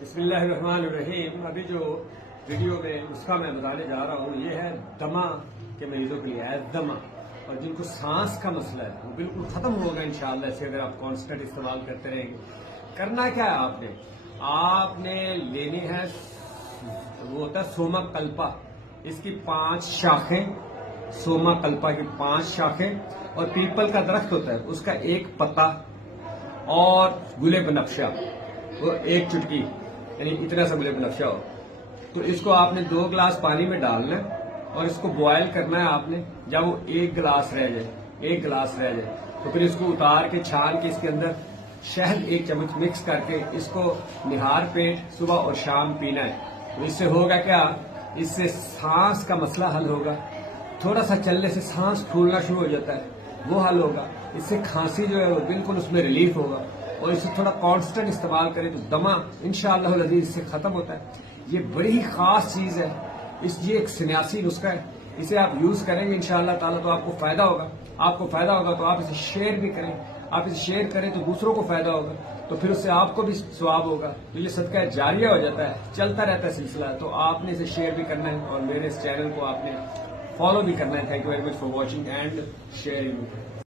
بسم اللہ الرحمن الرحیم. ابھی جو ویڈیو میں نسخہ میں بتانے جا رہا ہوں یہ ہے دمہ کے مریضوں کے لیے ہے دمہ، اور جن کو سانس کا مسئلہ ہے وہ بالکل ختم ہوگا انشاءاللہ اسے اگر آپ کانسٹنٹ استعمال کرتے رہیں گے. کرنا کیا ہے آپ نے لینی ہے وہ ہوتا ہے سوما کلپا، اس کی 5 شاخیں، سوما کلپا کی 5 شاخیں، اور پیپل کا درخت ہوتا ہے اس کا 1 پتا، اور گلے بنفشہ وہ 1 چٹکی، یعنی اتنا سا گلے بنفشہ ہو. تو اس کو آپ نے 2 گلاس پانی میں ڈالنا ہے اور اس کو بوائل کرنا ہے آپ نے. جب وہ 1 گلاس رہ جائے تو پھر اس کو اتار کے چھان کے اس کے اندر شہد 1 چمچ مکس کر کے اس کو نہار پیٹ صبح اور شام پینا ہے. تو اس سے ہوگا کیا، اس سے سانس کا مسئلہ حل ہوگا. تھوڑا سا چلنے سے سانس پھولنا شروع ہو جاتا ہے وہ حل ہوگا. اس سے کھانسی جو ہے وہ بالکل اس میں ریلیف ہوگا. اور اسے تھوڑا کانسٹنٹ استعمال کریں تو دمہ انشاءاللہ العزیز اس سے ختم ہوتا ہے. یہ بڑی ہی خاص چیز ہے، یہ ایک سنیاسی نسخہ ہے. اسے آپ یوز کریں گے انشاءاللہ تعالیٰ تو آپ کو فائدہ ہوگا. تو آپ اسے شیئر بھی کریں. آپ اسے شیئر کریں تو دوسروں کو فائدہ ہوگا، تو پھر اس سے آپ کو بھی ثواب ہوگا. تو یہ صدقہ جاریہ ہو جاتا ہے، چلتا رہتا ہے سلسلہ. تو آپ نے اسے شیئر بھی کرنا ہے اور میرے اس چینل کو آپ نے فالو بھی کرنا ہے. Thank you very much for watching and sharing.